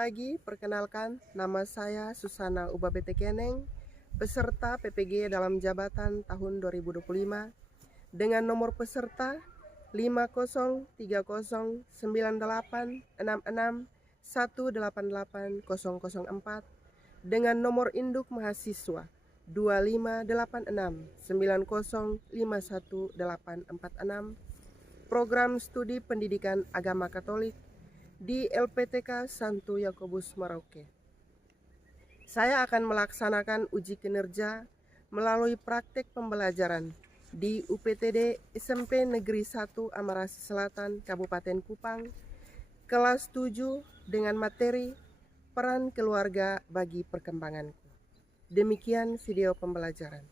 pagi, perkenalkan nama saya Susana Ubabete Keneng, peserta PPG dalam jabatan tahun 2025 dengan nomor peserta 50309866188004 dengan nomor induk mahasiswa 25869051846, program studi pendidikan agama Katolik di LPTK Santo Yakobus Merauke. Saya akan melaksanakan uji kinerja melalui praktek pembelajaran di UPTD SMP Negeri 1 Amarasi Selatan, Kabupaten Kupang, kelas 7 dengan materi peran keluarga bagi perkembanganku. Demikian video pembelajaran.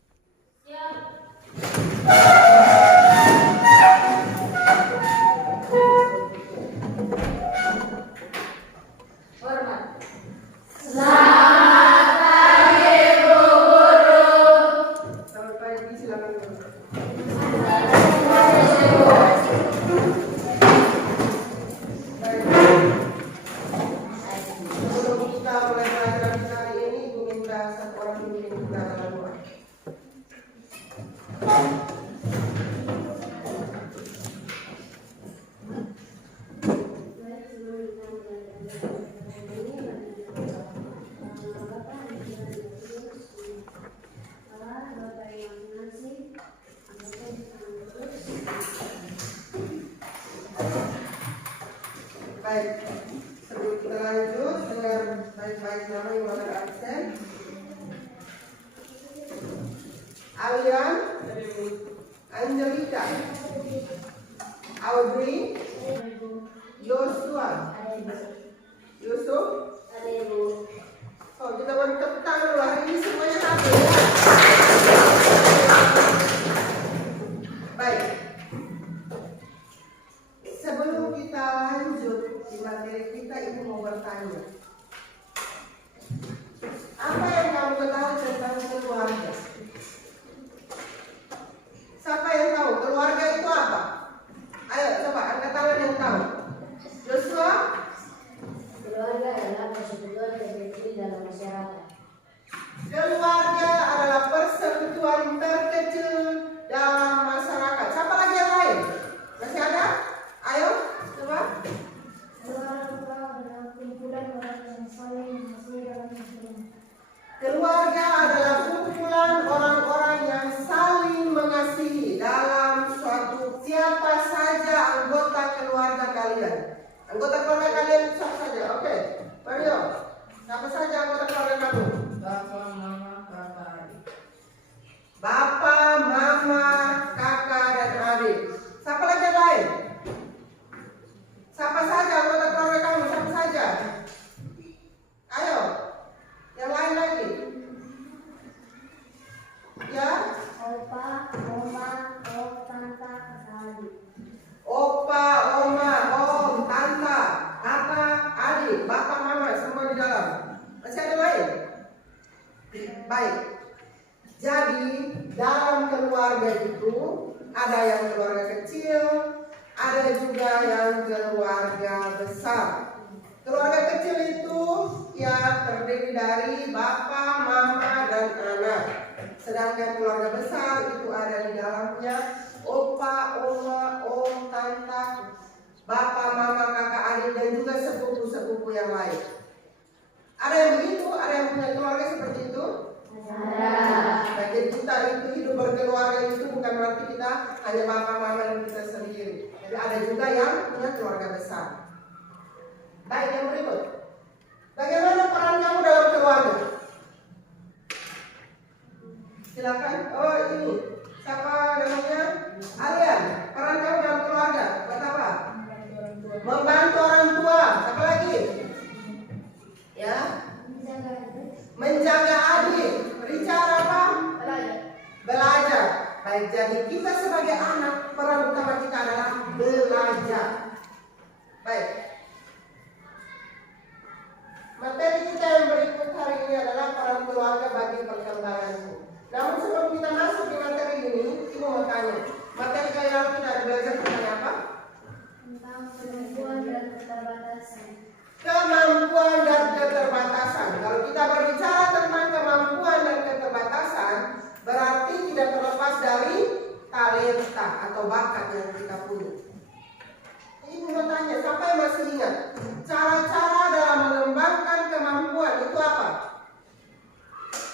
Baik, sebelum kita lanjut dengan baik-baik nama yang mana absen. Alian, Angelika, Audrey, Joshua, Yusuf. Oh, kita beri tepuk tangan dulu. Hari ini semuanya hadir ya. Baik. Sebelum kita lanjut di materi kita, Ibu mau bertanya. Apa yang kamu ketahui tentang keluarga? Siapa yang tahu keluarga itu apa? Ayo coba angkat tangan yang tahu. Joshua? Keluarga adalah persekutuan terkecil dalam masyarakat. Keluarga adalah persekutuan terkecil dalam masyarakat. Siapa lagi yang lain? Masih ada? Ayo, coba. Keluarga adalah kumpulan orang yang saling mengasihi dalam hubungan. Keluarga adalah kumpulan orang-orang yang saling mengasihi dalam suatu. Siapa saja anggota keluarga kalian? Anggota keluarga kalian siapa saja? Oke, Mario. Siapa saja anggota keluarga kamu? Bapak, mama, kakak, adik. Bapak, mama, kakak, dan adik. Siapa lagi yang lain? Siapa saja anggota keluarga kamu? Siapa saja? Ayo, yang lain lagi. Ya, Opa, oma, om, tante, kakak, adik. opa, oma, om, tante, kakak, adik, bapak, mama, semua di dalam. Masih ada lain? Baik. Jadi dalam keluarga itu ada yang keluarga kecil, ada juga yang keluarga besar. Keluarga kecil itu ya terdiri dari bapak, mama, dan anak. Sedangkan keluarga besar itu ada di dalamnya opa, oma, om, tante, bapak, mama, kakak, adik, dan juga sepupu-sepupu yang lain. Ada yang begitu? Ada yang punya keluarga seperti itu? Ada. Nah, jadi kita itu hidup berkeluarga itu bukan berarti kita hanya bapak, mama, dan kita sendiri. Jadi ada juga yang punya keluarga besar. Baik, yang berikut. Bagaimana peran kamu dalam keluarga? Silakan. Oh, ini. Siapa namanya? Alian. Peran kamu dalam keluarga buat apa? Membantu orang tua. Apa lagi? Ya. Menjaga adik. Richard apa? Belajar. Baik, jadi kita sebagai anak, peran utama kita adalah belajar. Baik. Materi kita yang berikut hari ini adalah peran keluarga bagi perkembanganku. Namun sebelum kita masuk di materi ini, Ibu mau tanya, materi kali lalu kita ada belajar tentang apa? Tentang kemampuan dan keterbatasan. Kemampuan dan atau bakat yang kita punya. Ibu mau tanya, siapa yang masih ingat? Cara-cara dalam mengembangkan kemampuan itu apa?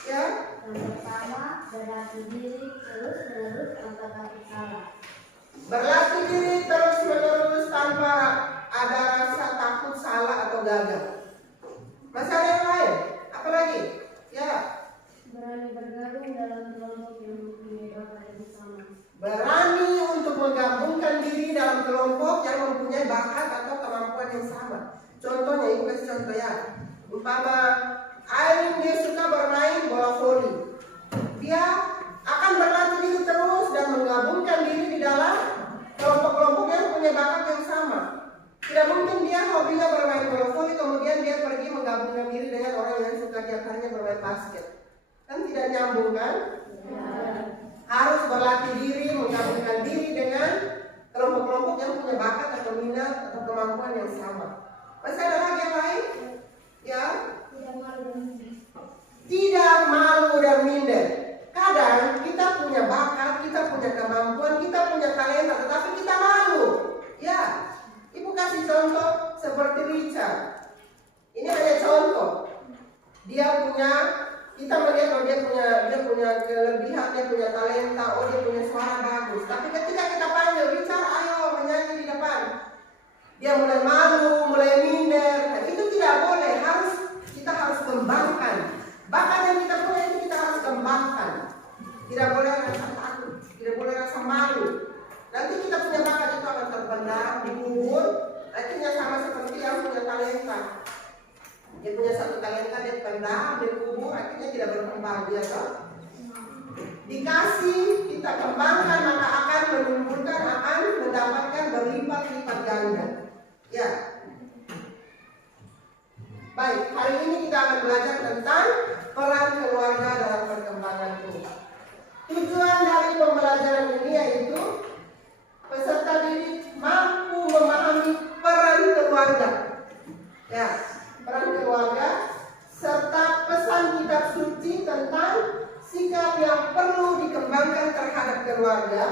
Ya? Yang pertama, berlatih diri terus-menerus tanpa takut salah. Berlatih diri terus-menerus tanpa ada rasa takut salah atau gagal. Masih ada yang lain? Apa lagi? Ya. Berani bergabung dalam kelompok yang mempunyai bakat yang sama. Berani untuk menggabungkan diri dalam kelompok yang mempunyai bakat atau kemampuan yang sama. Contohnya, ibu kasih contoh ya. Umpama Airin dia suka bermain bola voli. Dia akan berlatih diri terus dan menggabungkan diri di dalam kelompok-kelompok yang punya bakat yang sama. Tidak mungkin dia hobinya bermain bola voli kemudian dia pergi menggabungkan diri dengan orang yang suka tiap harinya bermain basket. Kan tidak nyambung kan? Ya. Harus berlatih diri, menggabungkan diri dengan kelompok-kelompok yang punya bakat atau minat atau kemampuan yang sama. Masih ada lagi yang lain? Ya? Tidak malu dan minder. Tidak malu dan minder. Kadang kita punya bakat, kita punya kemampuan, kita punya talenta, tetapi kita malu. Ya, ibu kasih contoh seperti Richard. Ini hanya contoh. Kita melihat bahwa dia punya kelebihan, dia punya talenta, dia punya suara bagus. Tapi ketika kita panggil Richard, ayo menyanyi di depan, dia mulai malu, mulai minder. Nah, itu tidak boleh. Kita harus kembangkan bakat yang kita punya, itu kita harus kembangkan. Tidak boleh rasa takut, tidak boleh rasa malu. Nanti kita punya bakat itu akan terpendam, dikubur. Akhirnya sama seperti yang punya talenta. Dia punya satu talenta, dia pendam, dia kubur, akhirnya tidak berkembang dia toh. Dikasih, kita kembangkan, maka akan menumbuhkan, akan mendapatkan berlipat-lipat ganda. Ya. Baik, hari ini kita akan belajar tentang peran keluarga dalam perkembangan tubuh. Tujuan dari pembelajaran ini yaitu peserta didik mampu memahami peran keluarga. Ya, peran keluarga serta pesan kitab suci tentang sikap yang perlu dikembangkan terhadap keluarga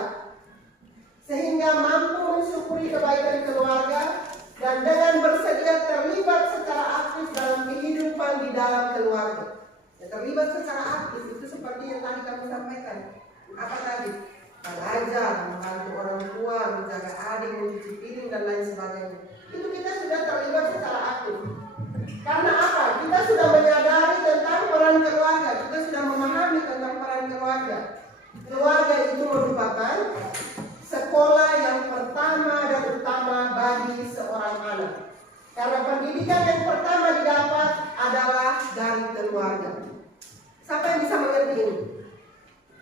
sehingga mampu mensyukuri kebaikan keluarga dan dengan bersedia terlibat secara aktif dalam kehidupan di dalam keluarga. Ya, terlibat secara aktif itu seperti yang tadi kami sampaikan. Apa tadi? Belajar, membantu orang tua, menjaga adik, mencuci piring dan lain sebagainya. Itu kita sudah terlibat secara aktif. Karena apa? Kita sudah menyadari tentang peran keluarga, kita sudah memahami tentang peran keluarga. Keluarga itu merupakan sekolah yang pertama dan utama bagi seorang anak. Karena pendidikan yang pertama didapat adalah dari keluarga. Siapa yang bisa mengerti ini?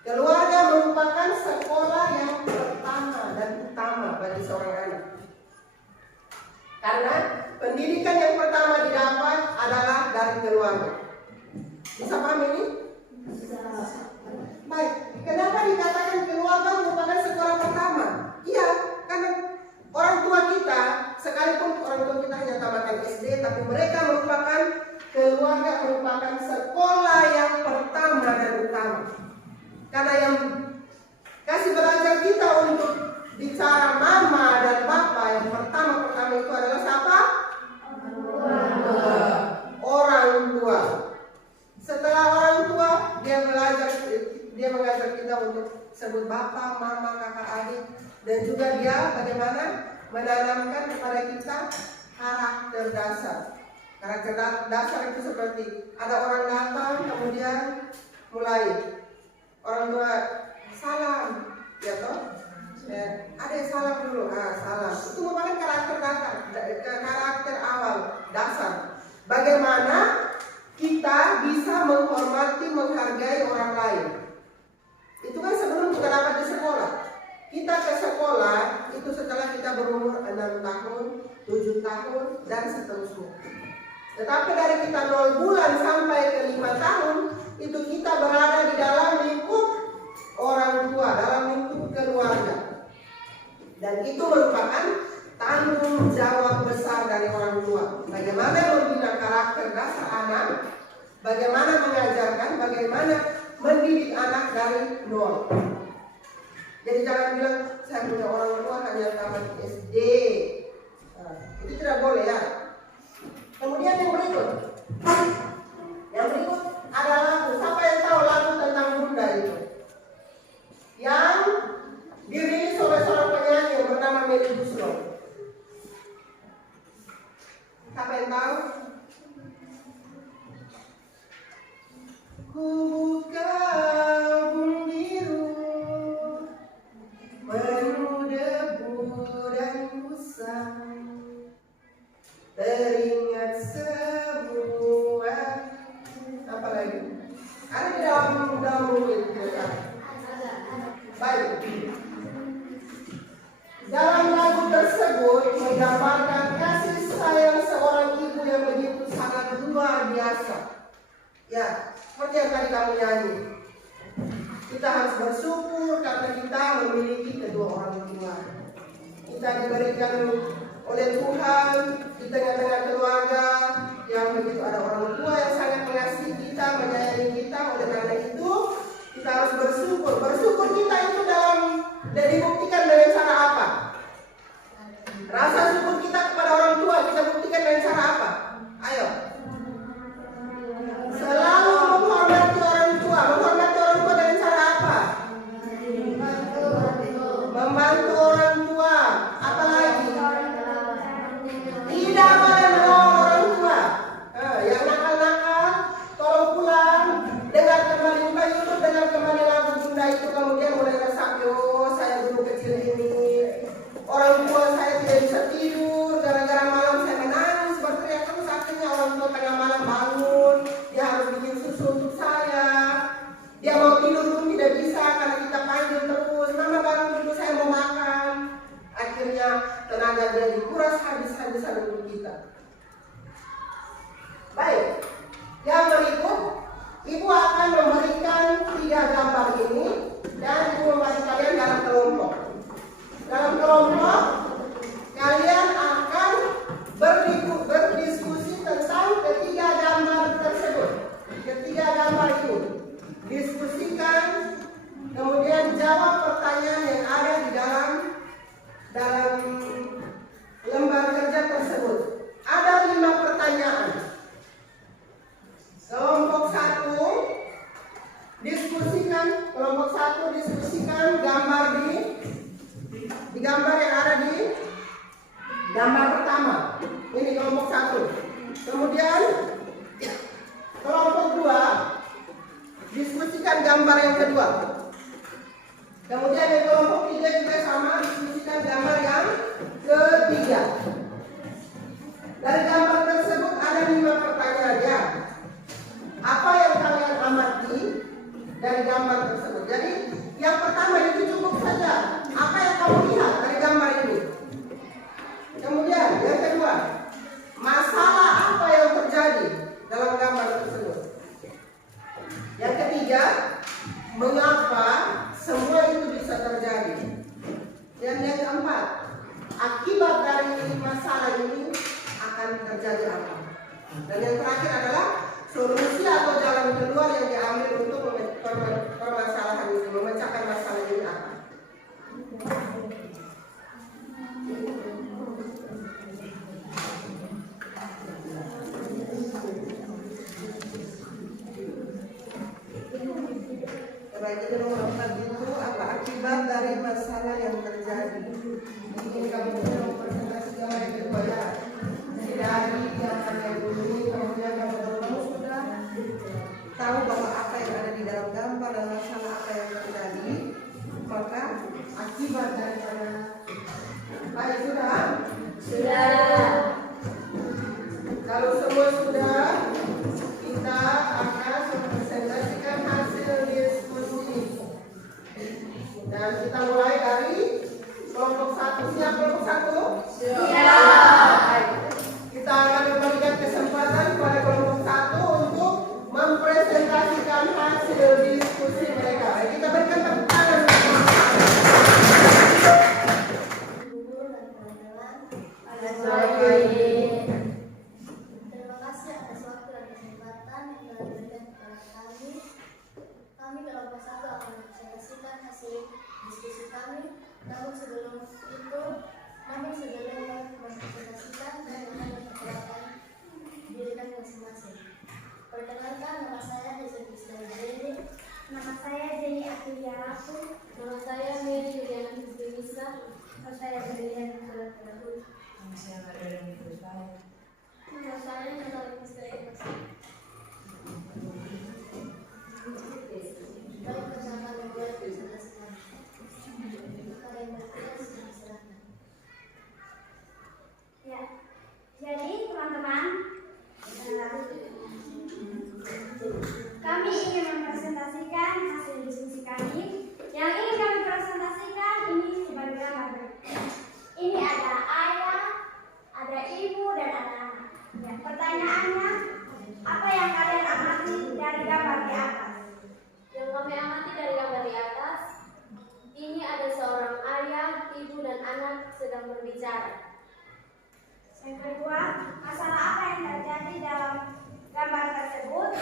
Keluarga merupakan sekolah yang pertama dan utama bagi seorang anak. Karena pendidikan yang pertama didapat adalah dari keluarga. Bisa paham ini? Bisa. Baik, kenapa dikatakan keluarga merupakan sekolah pertama? Iya, karena orang tua kita, sekalipun orang tua kita hanya tamatkan SD, tapi mereka merupakan keluarga, merupakan sekolah yang pertama dan utama. Karena yang kasih belajar kita untuk bicara mama dan papa, yang pertama itu adalah siapa? Orang tua. Setelah orang tua, dia mengajar kita untuk sebut bapak, mama, kakak, adik, dan juga dia bagaimana menanamkan kepada kita karakter dasar. Karakter dasar itu seperti ada orang datang kemudian mulai orang tua salam, ya toh? Ada yang salam dulu, salam. Itu merupakan karakter dasar, karakter awal dasar. Bagaimana kita bisa menghormati, menghargai orang lain. Itu kan sebelum kita dapat di sekolah. Kita ke sekolah itu setelah kita berumur 6 tahun, 7 tahun, dan seterusnya. Tetapi dari kita 0 bulan sampai ke 5 tahun, itu kita berada di dalam lingkup orang tua, dalam lingkup keluarga. Dan itu merupakan tanggung jawab besar dari orang tua. Bagaimana membina karakter dasar anak, bagaimana mengajarkan, bagaimana mendidik anak dari nol. Jadi jangan bilang saya punya orang tua hanya tamat SD. Nah, itu tidak boleh ya. Kemudian yang berikut adalah lagu. Siapa yang tahu lagu tentang Bunda itu? Yang dirilis oleh seorang penyanyi yang bernama Melly Guslo. Siapa yang tahu? Ku buka bumi biru penuh debu dan busa, teringat semua. Apa lagi? Ada di dalam buku itu ya? Baik. Dalam lagu tersebut menggambarkan kasih sayang seorang ibu yang begitu sangat luar biasa. Ya, seperti yang tadi kamu nyanyi. Kita harus bersyukur karena kita memiliki kedua orang tua. Kita diberikan oleh Tuhan di tengah-tengah keluarga yang begitu ada orang tua yang sangat mengasihi kita, menyayangi kita. Oleh karena itu kita harus bersyukur. Bersyukur kita itu dan dibuktikan dengan cara apa? Rasa syukur kita kepada orang tua kita buktikan dengan cara apa? Ayo. Selalu menghormati orang tua. Menghormati orang tua dengan cara apa? Membantu orang tua. Apalagi? Tidak boleh melawan orang tua. Yang nakal-nakal tolong pulang. Dengar kembali buka YouTube, dengar kembali lagu Bunda itu, kemudian mulai rasa, oh saya dulu kecil ini orang tua saya tidak bisa tidur gara-gara malam saya menangis berteriak terus, akhirnya orang tua tengah malam bangun, dia harus bikin susu untuk saya, dia mau tidur pun tidak bisa karena kita panggil terus, mama bangun dulu saya mau makan. Akhirnya tenaga dia dikuras habis-habisan untuk kita. Baik, yang berikut ibu akan memberikan 3 gambar ini dan ibu membagi kalian dalam kelompok. Dalam kelompok kalian akan berdiskusi tentang ketiga gambar tersebut. Ketiga gambar itu diskusikan, kemudian jawab pertanyaan yang ada di dalam lembar kerja tersebut. Ada 5 pertanyaan. Kelompok 1 diskusikan gambar di gambar yang ada di gambar pertama. Ini kelompok 1. Kemudian kelompok 2 diskusikan gambar yang kedua. Kemudian yang kelompok 3 juga sama, diskusikan gambar yang ketiga. Dari gambar tersebut ada 5 pertanyaan ya. Apa yang kalian amati dari gambar tersebut? Jadi yang pertama itu cukup saja. Apa yang kamu lihat dari gambar ini? Kemudian yang kedua, masalah apa yang terjadi dalam gambar tersebut? Yang ketiga, mengapa semua itu bisa terjadi? Dan yang keempat, akibat dari masalah ini akan terjadi apa? Dan yang terakhir adalah solusi atau jalan keluar yang diambil untuk permasalahan ini, memecahkan masalah ini apa? Baik, itu nomor 4 itu apa akibat dari masalah yang terjadi? Ini kamu bisa mempresentasi gambar yang kedua ya. Jadi dari gambar yang dulu, kemudian kamu sudah tahu bahwa apa yang ada di dalam gambar dan masalah apa yang terjadi, maka akibat daripada baik sudah. Kalau semua sudah, kita akan mempresentasikan hasil diskusi. Dan kita mulai dari kelompok 1. Siap kelompok 1? Siap. Kita akan memberikan kesempatan kepada kelompok 1 untuk mempresentasikan hasil diskusi mereka. Kita berikan tepuk tangan. Terima kasih atas waktu dan kesempatan yang telah diberikan kepada kami. Kami kelompok 1 akan mempresentasikan hasil diskusi kami sudah mempresentasikan bagaimana kekuatan diri kami masing-masing. Perkenalkan, nama saya Desi Krisdayanti. Nama saya Jenny Akiliaraku. Nama saya Mary Yuliana Hizbinisa. Nama saya Brilian Kulat-Kulat. Nama saya Maria Nurul. Nama saya Natalie Krisdayanti. Baik, bersama membuat presentasi kami. Kalian berdua sudah silakan. Ya, jadi teman-teman, kami ingin mempresentasikan hasil diskusi kami. Yang ingin kami presentasikan ini sebagai gambar. Ini ada ayah, ada ibu, dan ada anak. Ya, pertanyaannya, apa yang kalian amati dari gambar di atas? Yang kami amati dari gambar di atas, ini ada seorang ayah, ibu, dan anak sedang berbicara. Yang kedua, masalah apa yang terjadi dalam gambar tersebut?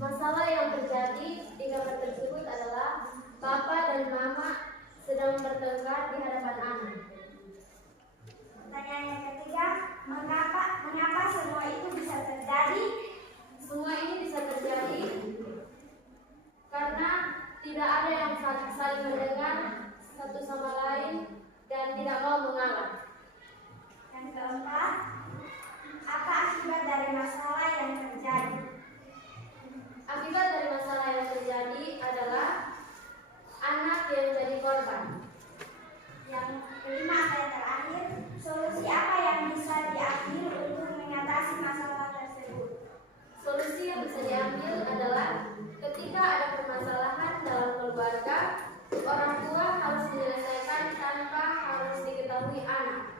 Masalah yang terjadi di gambar tersebut adalah Bapak dan Mama sedang bertengkar di hadapan anak. Pertanyaan yang ketiga, mengapa semua itu bisa terjadi? Semua ini bisa terjadi karena tidak ada yang saling mendengar satu sama lain dan tidak mau mengalah. Yang keempat, apa akibat dari masalah yang terjadi? Akibat dari masalah yang terjadi adalah anak yang jadi korban. Yang kelima atau yang terakhir, solusi apa yang bisa diambil untuk mengatasi masalah tersebut? Solusi yang bisa diambil adalah ketika ada permasalahan dalam keluarga, orang tua harus menyelesaikan tanpa harus diketahui anak.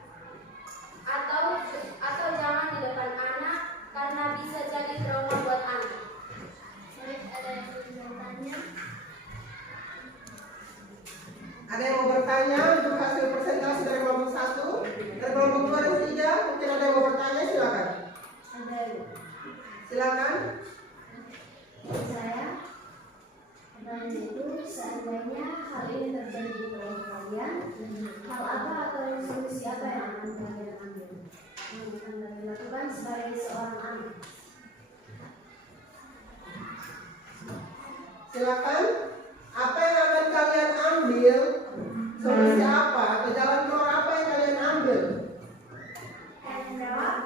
Atau jangan di depan anak karena bisa jadi trauma buat anak. Baik, ada yang ingin bertanya? Ada yang mau bertanya untuk hasil presentasi dari kelompok 1, dari kelompok 2 dan 3? Mungkin ada yang mau bertanya, silakan. Ada. Silakan. Saya pertanyaan itu, seandainya hal ini terjadi di kelompok kalian, hal apa atau solusi apa yang akan kalian ambil? Yang akan kalian lakukan sebagai seorang anak? Silakan. Apa yang akan kalian ambil? Solusi apa? Atau jalan keluar apa yang kalian ambil? Saya menjawab,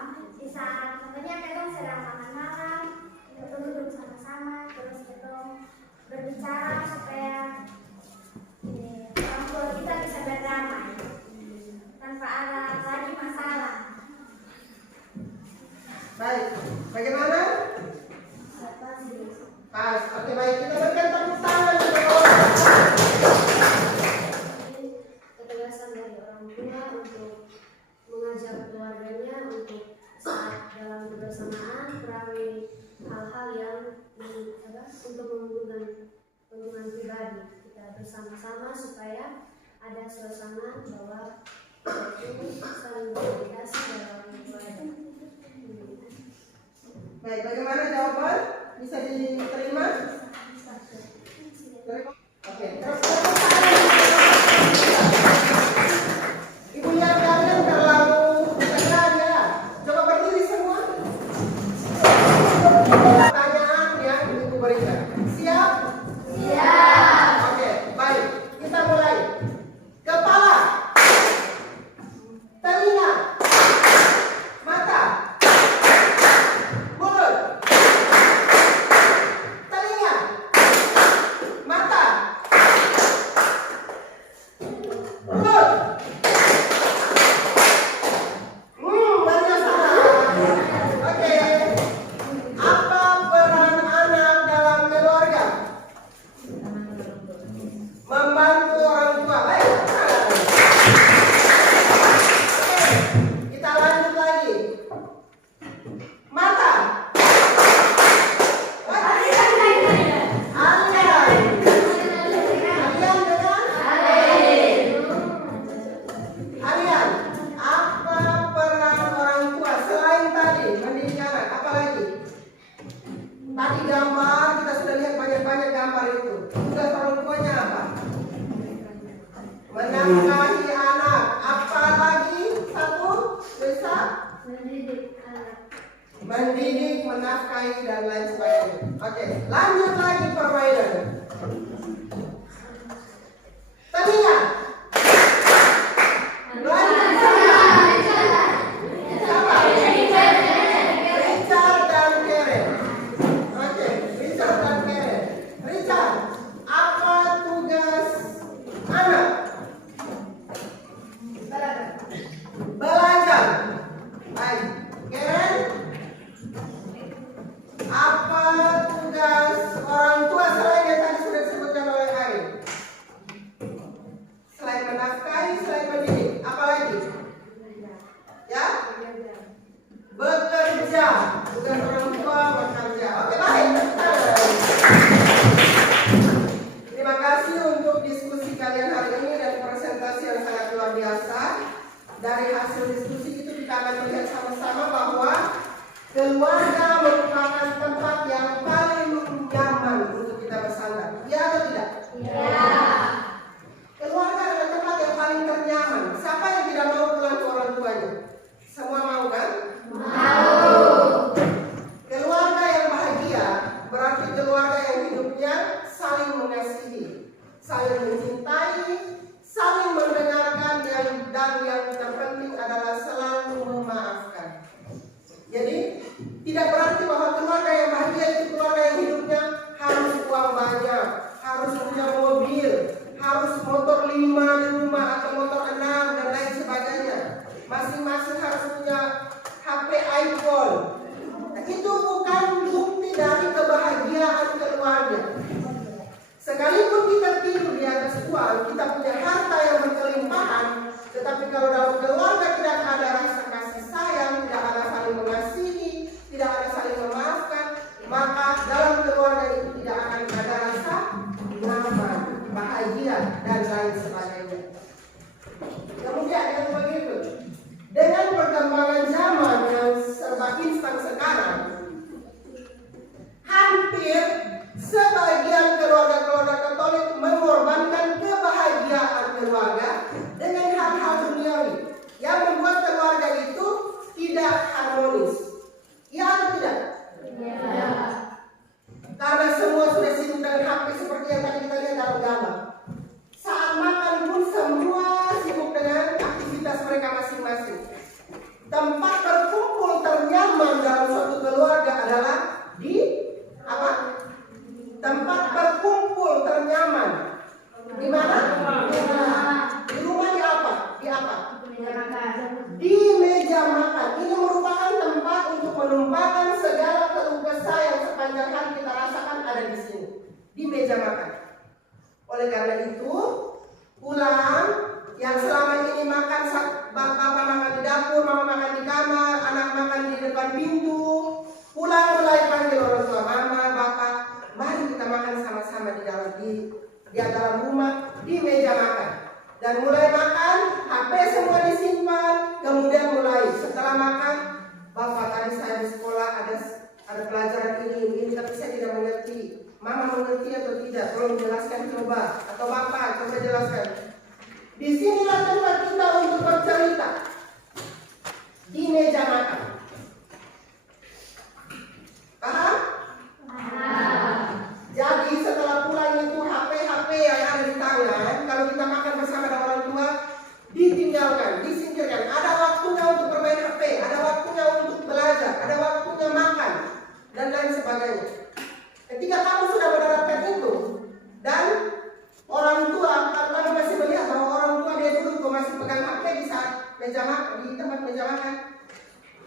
di saat contohnya kita sedang makan malam, kita duduk sama-sama, terus kita berbicara supaya orang tua kita bisa berdamai tanpa ada lagi masalah. Baik. Bagaimana? Pas. Oke, baik. Kita berikan tepuk tangan untuk orang. Ketegasan dari orang tua untuk mengajak keluarganya untuk saat dalam kebersamaan melalui hal-hal yang untuk menguntungkan pribadi kita bersama-sama supaya ada suasana bahwa itu saling berkomunikasi dalam keluarga. Baik, bagaimana jawaban? Bisa diterima? Oke. Ibu lihat kalian terlalu tegang ya. Coba berdiri semua. Pertanyaan yang ibu berikan. Siap? Siap. Oke, baik. Kita mulai. Kepala, telinga, mata, mulut, telinga, mata, mulut. Banyak salah. Oke. Apa peran anak dalam keluarga? Membantu orang tua. Baik. Oke, kita lanjut lagi. Mata. Alian. Alian, apa peran orang tua selain tadi mendidik anak? Apa lagi? Tadi gambar kita sudah lihat banyak-banyak gambar itu. Tugas orang tuanya apa? Menafkahi anak. Apa lagi? mewarnai dan lain sebagainya. Oke, lanjut lagi permainan. Tania. Siapa? Richard dan Karen. Oke, Richard dan Karen. Richard, apa tugas anak? Belajar. Baik. Karen, apa tugas orang tua selain yang tadi sudah disebutkan oleh Ari? Selain menafkahi, selain mendidik, apa lagi? Ya? Bekerja. Tugas orang tua bekerja. Oke, baik. Terima kasih untuk diskusi kalian hari ini dan presentasi yang sangat luar biasa. Dari hasil diskusi itu kita akan melihat sama-sama bahwa keluarga merupakan tempat yang paling nyaman untuk kita bersandar. Ya atau tidak? Ya. Keluarga adalah tempat yang paling ternyaman. Siapa yang tidak mau pulang ke orang tuanya? Semua mau kan? Mau. Keluarga yang bahagia berarti keluarga yang hidupnya saling mengasihi, saling mencintai, saling mendengarkan, dan yang terpenting adalah selalu memaafkan. Jadi tidak berarti bahwa keluarga yang bahagia itu keluarga yang hidupnya harus uang banyak, harus punya mobil, harus motor 5 di rumah atau motor 6 dan lain sebagainya. Masing-masing harus punya HP iPhone. Nah, itu bukan bukti dari kebahagiaan keluarga. Sekalipun kita tidur di atas uang, kita punya harta yang berkelimpahan, tetapi kalau dalam keluarga tidak ada rasa kasih sayang, tidak ada saling mengasihi, tidak ada saling memaafkan, maka dalam keluarga itu tidak akan ada rasa nyaman, bahagia, dan lain sebagainya. Kemudian yang begitu, dengan perkembangan zaman yang serba instan sekarang, hampir sebagian keluarga-keluarga Katolik mengorbankan kebahagiaan keluarga dengan hal-hal duniawi yang membuat keluarga itu tidak harmonis. Ya atau tidak? Ya. Karena semua sudah sibuk dengan HP seperti yang tadi kita lihat dalam gambar. Saat makan pun semua sibuk dengan aktivitas mereka masing-masing. Tempat berkumpul ternyaman dalam suatu keluarga adalah di apa? Tempat berkumpul ternyaman. Di mana? Di rumah. Di apa? Di apa? Di meja makan. Ini merupakan tempat untuk menumpahkan segala keluh kesah yang sepanjang hari kita rasakan ada di sini. Di meja makan. Oleh karena itu, pulang yang selama ini makan, bapak makan di dapur, mama makan di kamar, anak makan di depan pintu, pulang mulai panggil orang tua, mama, bapak, mari kita makan sama-sama di dalam rumah, di meja makan. Dan mulai makan, HP semua disimpan, kemudian mulai setelah makan, bapak tadi saya di sekolah ada pelajaran ini, tapi saya tidak mengerti. Mama mengerti atau tidak? Tolong jelaskan coba. Atau bapak coba jelaskan. Disinilah tempat kita untuk bercerita. Di meja makan. Paham? Jadi setelah pulang itu HP yang ada di tangan, kalau kita makan bersama dengan orang tua, ditinggalkan, disingkirkan. Ada waktunya untuk bermain HP, ada waktunya untuk belajar, ada waktunya makan, dan lain sebagainya. Ketika kamu sudah menerapkan itu, dan orang tua, kamu masih melihat bahwa orang tua dia dulu masih pegang HP di saat meja makan, di tempat meja makan,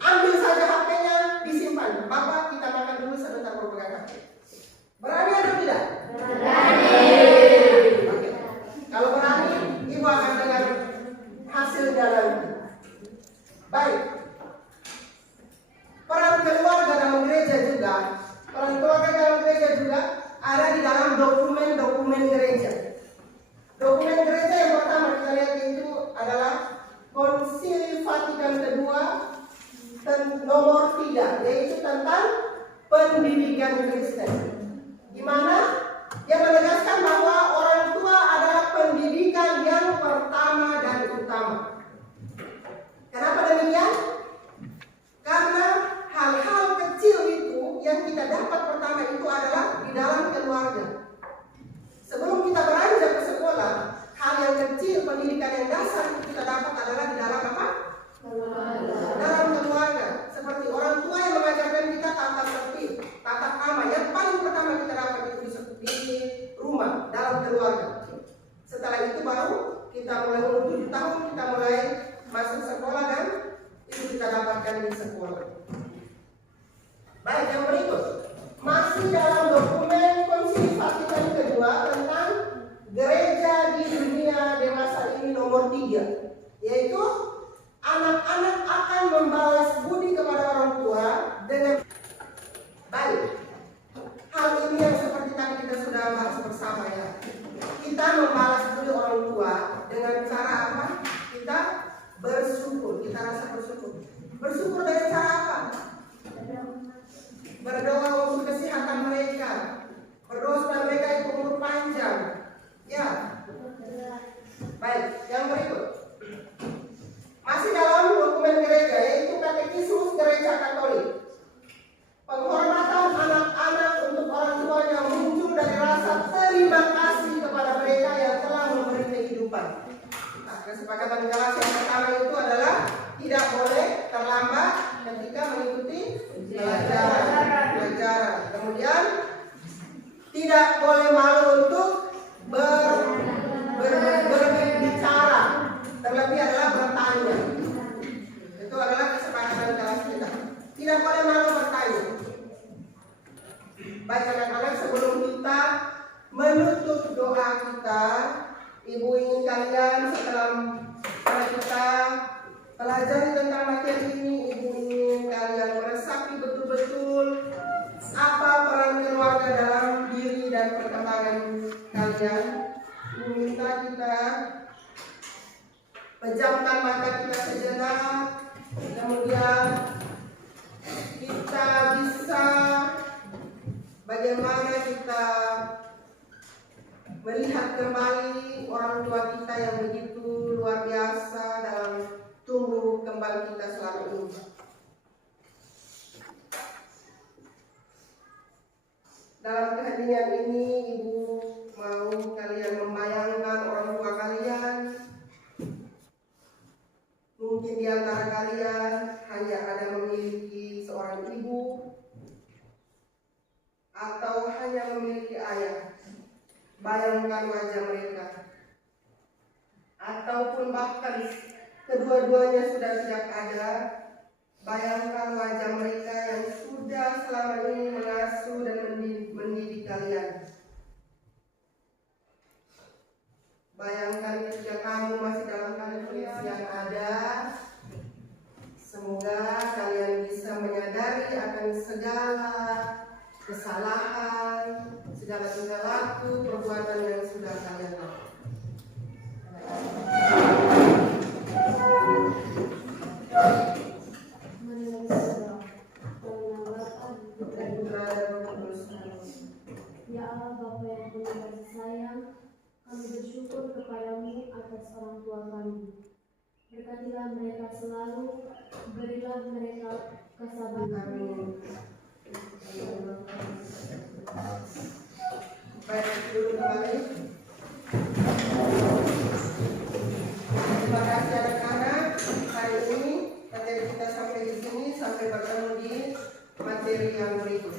ambil saja HP-nya, disimpan. Bapak, kita makan dulu sebentar baru pegang HP. Berani atau tidak? Berani. Oke. Kalau berani, ibu akan dengar hasilnya nanti. Baik. Peran keluarga dalam gereja juga, ada di dalam dokumen-dokumen gereja. Dokumen gereja yang pertama kita lihat itu adalah Konsili Vatikan II nomor 3, yaitu tentang pendidikan Kristen. Di mana dia menegaskan bahwa orang tua adalah pendidikan yang pertama dan utama. Kenapa demikian? Karena hal-hal kecil itu yang kita dapat pertama itu adalah di dalam keluarga. Sebelum kita beranjak ke sekolah, hal yang kecil, pendidikan yang dasar itu kita dapat adalah di dalam apa? Dalam keluarga. Seperti orang tua yang mengajarkan kita tata tertib, tata krama. Yang paling pertama kita dapat itu di rumah, dalam keluarga. Setelah itu baru kita mulai umur 7 tahun, kita mulai masuk sekolah dan itu kita dapatkan di sekolah. Baik, yang berikut masih dalam dokumen Konsili Vatikan kedua tentang gereja di dunia dewasa ini nomor 3, yaitu anak-anak akan membalas budi kepada orang tua dengan baik. Hal ini yang seperti tadi kita sudah bahas bersama ya. Kita membalas budi orang tua dengan cara apa? Kita bersyukur, kita rasa bersyukur. Bersyukur dengan cara apa? Berdoa untuk kesehatan mereka, berdoa supaya mereka itu umur panjang. Ya. Baik, yang berikut. Masih dalam dokumen gereja, yaitu Katekismus Gereja Katolik. Penghormatan anak-anak untuk orang tuanya muncul dari rasa terima kasih kepada mereka yang telah memberi kehidupan. Nah, kesepakatan kelas yang pertama itu adalah tidak boleh terlambat ketika mengikuti pelajaran. Kemudian tidak boleh malu untuk berbicara, terlebih adalah bertanya. Itu adalah kesepakatan kelas kita. Tidak boleh malu bertanya. Baik anak-anak, sebelum kita menutup doa kita, Ibu ingin kalian setelah kita pelajari tentang materi ini, Ibu ingin kalian meresapi betul-betul apa peran keluarga dalam diri dan perkembangan kalian. Ibu minta kita pejamkan mata kita sejenak, kemudian kita bisa bagaimana kita melihat kembali orang tua kita yang begitu luar biasa dalam tumbuh kembang kita selama ini. Dalam keheningan ini, Ibu mau kalian membayangkan orang tua kalian. Mungkin di antara kalian hanya ada memiliki seorang ibu atau hanya memiliki ayah. Bayangkan wajah mereka. Ataupun bahkan kedua-duanya sudah tidak ada. Bayangkan wajah mereka yang sudah selama ini mengasuh dan mendidik kalian. Bayangkan ketika kamu masih dalam kondisi yang ada, semoga kalian bisa menyadari akan segala kesalahan, segala tingkah laku, perbuatan yang sudah kalian lakukan. Ya Allah Bapa yang penuh kasih sayang, kami bersyukur kepadamu atas orang tua kami. Berkatilah mereka selalu, berilah mereka kesabaran. Baik, dulu kembali. Terima kasih anak-anak. Hari ini materi kita sampai di sini, sampai bertemu di materi yang berikut.